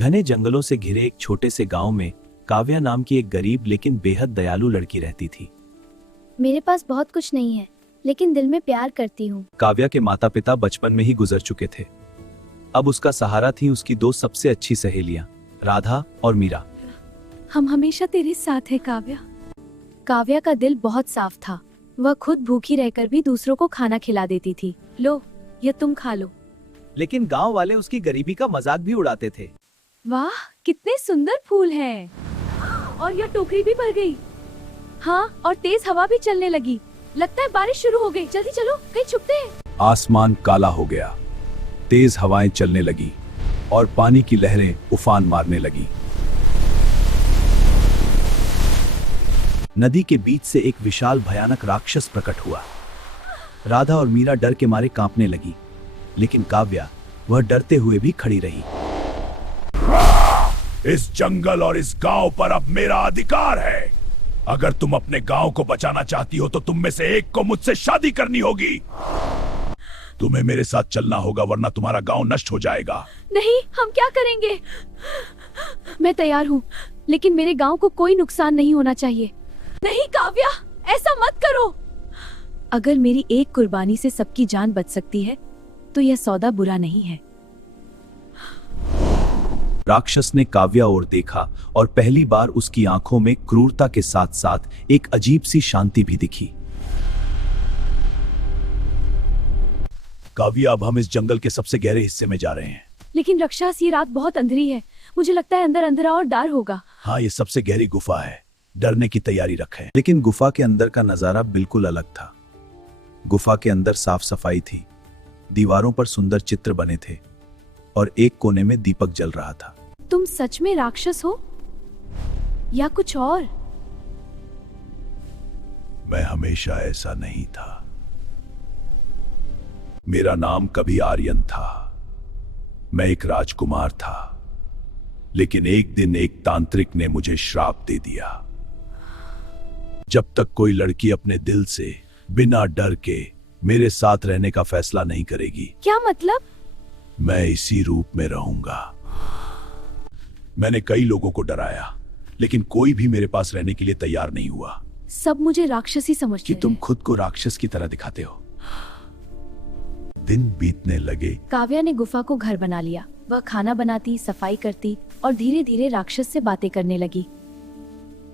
घने जंगलों से घिरे एक छोटे से गांव में काव्या नाम की एक गरीब लेकिन बेहद दयालु लड़की रहती थी। मेरे पास बहुत कुछ नहीं है, लेकिन दिल में प्यार करती हूँ। काव्या के माता पिता बचपन में ही गुजर चुके थे। अब उसका सहारा थी उसकी दो सबसे अच्छी सहेलियां, राधा और मीरा। हम हमेशा तेरे साथ हैं काव्या। काव्या का दिल बहुत साफ था। वह खुद भूखी रहकर भी दूसरों को खाना खिला देती थी। लो, यह तुम खा लो। लेकिन गांव वाले उसकी गरीबी का मजाक भी उड़ाते थे। वाह, कितने सुंदर फूल हैं। और यह टोकरी भी भर गई। हाँ, और तेज हवा भी चलने लगी। लगता है बारिश शुरू हो गई। जल्दी चलो, कहीं छुपते हैं। आसमान काला हो गया, तेज हवाएं चलने लगी और पानी की लहरें उफान मारने लगी। नदी के बीच से एक विशाल भयानक राक्षस प्रकट हुआ। राधा और मीरा डर के मारे कांपने लगी, लेकिन काव्या वह डरते हुए भी खड़ी रही। इस जंगल और इस गांव पर अब मेरा अधिकार है। अगर तुम अपने गांव को बचाना चाहती हो तो तुम में से एक को मुझसे शादी करनी होगी। तुम्हें मेरे साथ चलना होगा, वरना तुम्हारा गांव नष्ट हो जाएगा। नहीं, हम क्या करेंगे? मैं तैयार हूँ, लेकिन मेरे गांव को कोई नुकसान नहीं होना चाहिए। नहीं काव्या, ऐसा मत करो। अगर मेरी एक कुर्बानी से सबकी जान बच सकती है, तो यह सौदा बुरा नहीं है। राक्षस ने काव्या ओर देखा और पहली बार उसकी आंखों में क्रूरता के साथ साथ एक अजीब सी शांति भी दिखी। काव्या, अब हम इस जंगल के सबसे गहरे हिस्से में जा रहे हैं। लेकिन राक्षस, ये रात बहुत अंधेरी है। मुझे लगता है अंदर अंधेरा और डर होगा। हाँ, ये सबसे गहरी गुफा है। डरने की तैयारी रखें। लेकिन गुफा के अंदर का नजारा बिल्कुल अलग था। गुफा के अंदर साफ सफाई थी, दीवारों पर सुंदर चित्र बने थे और एक कोने में दीपक जल रहा था। तुम सच में राक्षस हो या कुछ और? मैं हमेशा ऐसा नहीं था। मेरा नाम कभी आर्यन था। मैं एक राजकुमार था, लेकिन एक दिन एक तांत्रिक ने मुझे श्राप दे दिया। जब तक कोई लड़की अपने दिल से बिना डर के मेरे साथ रहने का फैसला नहीं करेगी। क्या मतलब? मैं इसी रूप में रहूंगा। मैंने कई लोगों को डराया, लेकिन कोई भी मेरे पास रहने के लिए तैयार नहीं हुआ। सब मुझे राक्षसी समझते कि हैं। तुम खुद को राक्षस की तरह दिखाते हो। दिन बीतने लगे। काव्या ने गुफा को घर बना लिया। वह खाना बनाती, सफाई करती और धीरे धीरे राक्षस से बातें करने लगी।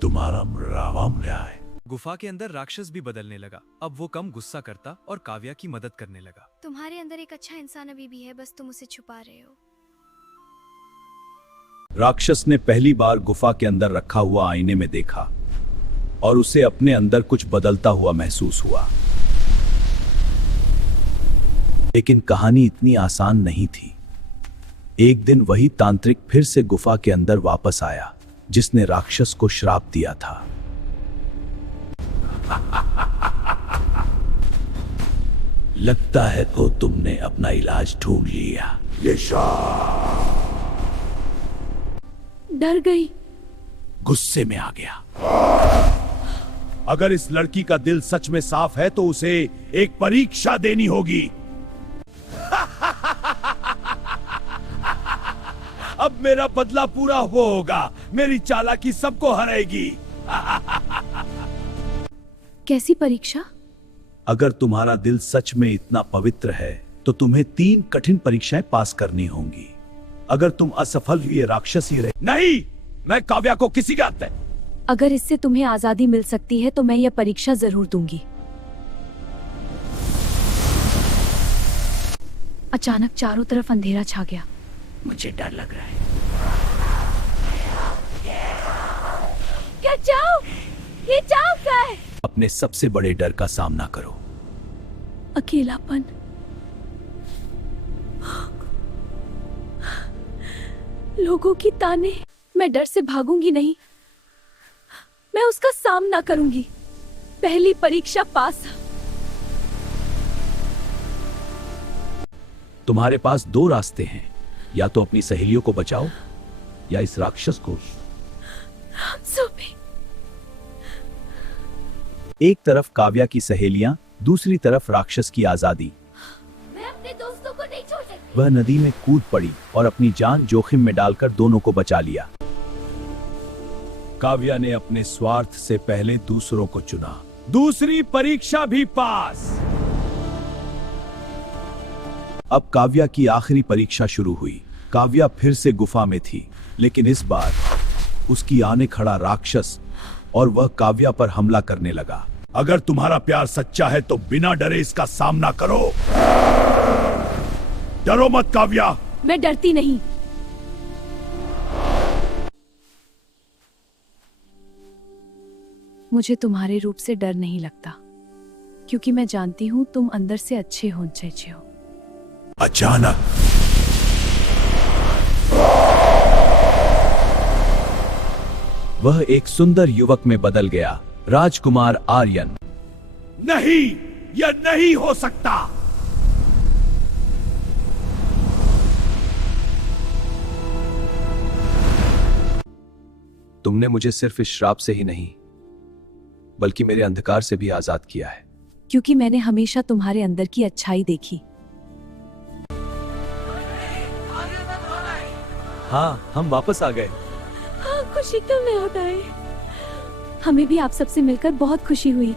तुम्हारा रावम क्या है? गुफा के अंदर राक्षस भी बदलने लगा। अब वो कम गुस्सा करता और काव्या की मदद करने लगा। तुम्हारे अंदर एक अच्छा इंसान अभी भी है, बस तुम उसे छुपा रहे हो। राक्षस ने पहली बार गुफा के अंदर रखा हुआ आईने में देखा और उसे अपने अंदर कुछ बदलता हुआ महसूस हुआ। लेकिन कहानी इतनी आसान नहीं थी। एक दिन वही तांत्रिक फिर से गुफा के अंदर वापस आया, जिसने राक्षस को श्राप दिया था। लगता है तो तुमने अपना इलाज ढूंढ लिया। डर गई, गुस्से में आ गया। अगर इस लड़की का दिल सच में साफ है तो उसे एक परीक्षा देनी होगी। अब मेरा बदला पूरा होगा। मेरी चालाकी सबको हराएगी। कैसी परीक्षा? अगर तुम्हारा दिल सच में इतना पवित्र है तो तुम्हें 3 कठिन परीक्षाएं पास करनी होंगी। अगर तुम असफल हुए राक्षस ही रहे। नहीं, मैं काव्या को किसी का अगर इससे तुम्हें आजादी मिल सकती है तो मैं यह परीक्षा जरूर दूंगी। अचानक चारों तरफ अंधेरा छा गया। मुझे डर लग रहा है। क्या जाओ? ये जाओ क्या है? अपने सबसे बड़े डर का सामना करो। अकेलापन। लोगों की ताने। मैं डर से भागूंगी नहीं, मैं उसका सामना करूंगी। पहली परीक्षा पास। तुम्हारे पास 2 रास्ते हैं, या तो अपनी सहेलियों को बचाओ या इस राक्षस को। एक तरफ काव्या की सहेलियां, दूसरी तरफ राक्षस की आजादी। मैं अपने दोस्तों को नहीं छोड़ सकती। वह नदी में कूद पड़ी और अपनी जान जोखिम में डालकर दोनों को बचा लिया। काव्या ने अपने स्वार्थ से पहले दूसरों को चुना, दूसरी परीक्षा भी पास। अब काव्या की आखिरी परीक्षा शुरू हुई। काव्या फिर से गुफा में थी, लेकिन इस बार उसकी आने खड़ा राक्षस और वह काव्या पर हमला करने लगा। अगर तुम्हारा प्यार सच्चा है तो बिना डरे इसका सामना करो। डरो मत काव्या। मैं डरती नहीं। मुझे तुम्हारे रूप से डर नहीं लगता, क्योंकि मैं जानती हूं तुम अंदर से अच्छे हो अचानक वह एक सुंदर युवक में बदल गया, राजकुमार आर्यन। नहीं, यह नहीं हो सकता। तुमने मुझे सिर्फ इस श्राप से ही नहीं, बल्कि मेरे अंधकार से भी आजाद किया है। क्योंकि मैंने हमेशा तुम्हारे अंदर की अच्छाई देखी। हाँ, हम वापस आ गए। हाँ, खुशी कब नहीं होता है। हमें भी आप सबसे मिलकर बहुत खुशी हुई।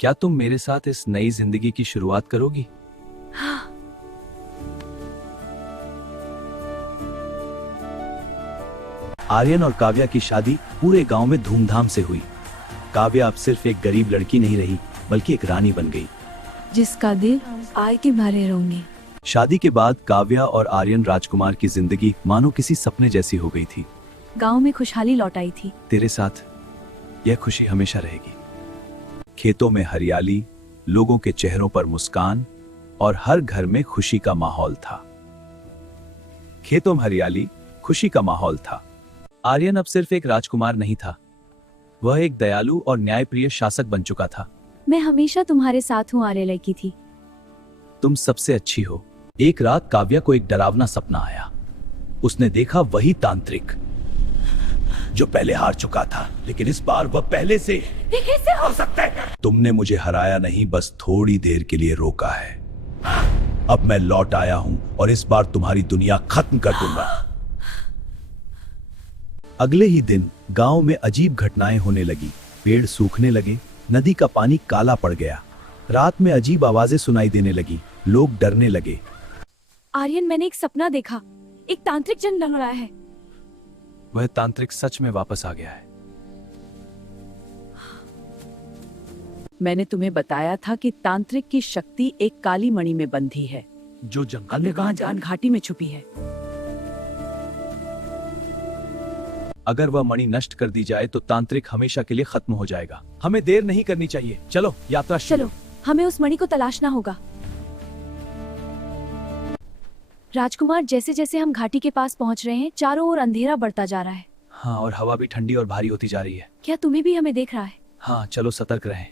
क्या तुम मेरे साथ इस नई जिंदगी की शुरुआत करोगी? हाँ। आर्यन और काव्या की शादी पूरे गांव में धूमधाम से हुई। काव्या अब सिर्फ एक गरीब लड़की नहीं रही, बल्कि एक रानी बन गई, जिसका दिल आय के भरे रहेंगे। शादी के बाद काव्या और आर्यन राजकुमार की जिंदगी मानो किसी सपने जैसी हो गई थी। गांव में खुशहाली लौट आई थी। तेरे साथ यह खुशी हमेशा रहेगी। खेतों में हरियाली, लोगों के चेहरों पर मुस्कान और हर घर में खुशी का माहौल था। खेतों में हरियाली, खुशी का माहौल था। आर्यन अब सिर्फ एक राजकुमार नहीं था, वह एक दयालु और न्यायप्रिय शासक बन चुका था। मैं हमेशा तुम्हारे साथ हूँ, आर्य लड़की थी। तुम सबसे अच्छी हो। एक रात काव्या को एक डरावना सपना आया। उसने देखा वही तांत्रिक जो पहले हार चुका था, लेकिन इस बार वह पहले से कैसे हो सकता है। तुमने मुझे हराया नहीं, बस थोड़ी देर के लिए रोका है। अब मैं लौट आया हूं और इस बार तुम्हारी दुनिया खत्म कर दूंगा। अगले ही दिन गांव में अजीब घटनाएं होने लगी। पेड़ सूखने लगे, नदी का पानी काला पड़ गया, रात में अजीब आवाजें सुनाई देने लगी, लोग डरने लगे। आर्यन, मैंने एक सपना देखा। एक तांत्रिक जंग लड़ रहा है। वह तांत्रिक सच में वापस आ गया है। मैंने तुम्हें बताया था कि तांत्रिक की शक्ति एक काली मणि में बंधी है, जो जंगल में वहां जान घाटी में छुपी है। अगर वह मणि नष्ट कर दी जाए तो तांत्रिक हमेशा के लिए खत्म हो जाएगा। हमें देर नहीं करनी चाहिए। चलो, यात्रा शुरू। चलो, हमें उस मणि को तलाशना होगा। राजकुमार, जैसे जैसे हम घाटी के पास पहुंच रहे हैं, चारों ओर अंधेरा बढ़ता जा रहा है। हाँ, और हवा भी ठंडी और भारी होती जा रही है। क्या तुम्हें भी हमें देख रहा है? हाँ, चलो सतर्क रहें।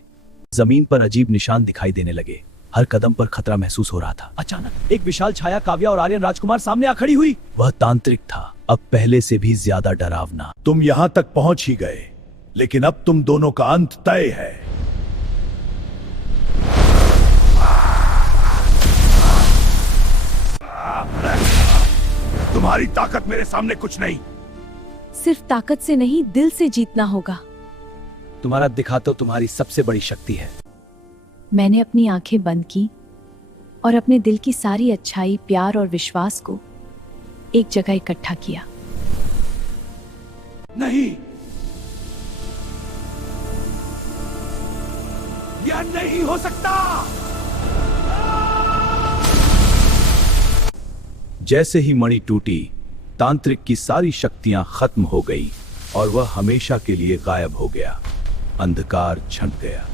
जमीन पर अजीब निशान दिखाई देने लगे। हर कदम पर खतरा महसूस हो रहा था। अचानक एक विशाल छाया काव्या और आर्यन राजकुमार सामने आ खड़ी हुई। वह तांत्रिक था, अब पहले से भी ज्यादा डरावना। तुम यहां तक पहुंच ही गए, लेकिन अब तुम दोनों का अंत तय है। तुम्हारी ताकत मेरे सामने कुछ नहीं। सिर्फ ताकत से नहीं, दिल से जीतना होगा। तुम्हारा दिखा तो तुम्हारी सबसे बड़ी शक्ति है। मैंने अपनी आंखें बंद की और अपने दिल की सारी अच्छाई, प्यार और विश्वास को एक जगह इकट्ठा किया। नहीं, यह नहीं हो सकता। जैसे ही मणि टूटी, तांत्रिक की सारी शक्तियां खत्म हो गई और वह हमेशा के लिए गायब हो गया। अंधकार छंट गया।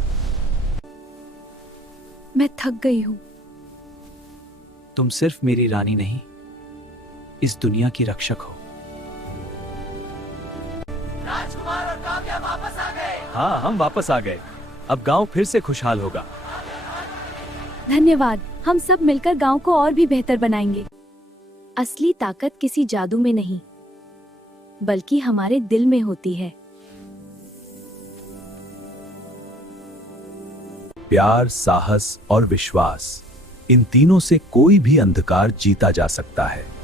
मैं थक गई हूँ। तुम सिर्फ मेरी रानी नहीं, इस दुनिया की रक्षक हो। राजकुमार और काव्या वापस आ गए। हाँ, हम वापस आ गए। अब गांव फिर से खुशहाल होगा। धन्यवाद। हम सब मिलकर गांव को और भी बेहतर बनाएंगे। असली ताकत किसी जादू में नहीं, बल्कि हमारे दिल में होती है। प्यार, साहस और विश्वास, इन तीनों से कोई भी अंधकार जीता जा सकता है।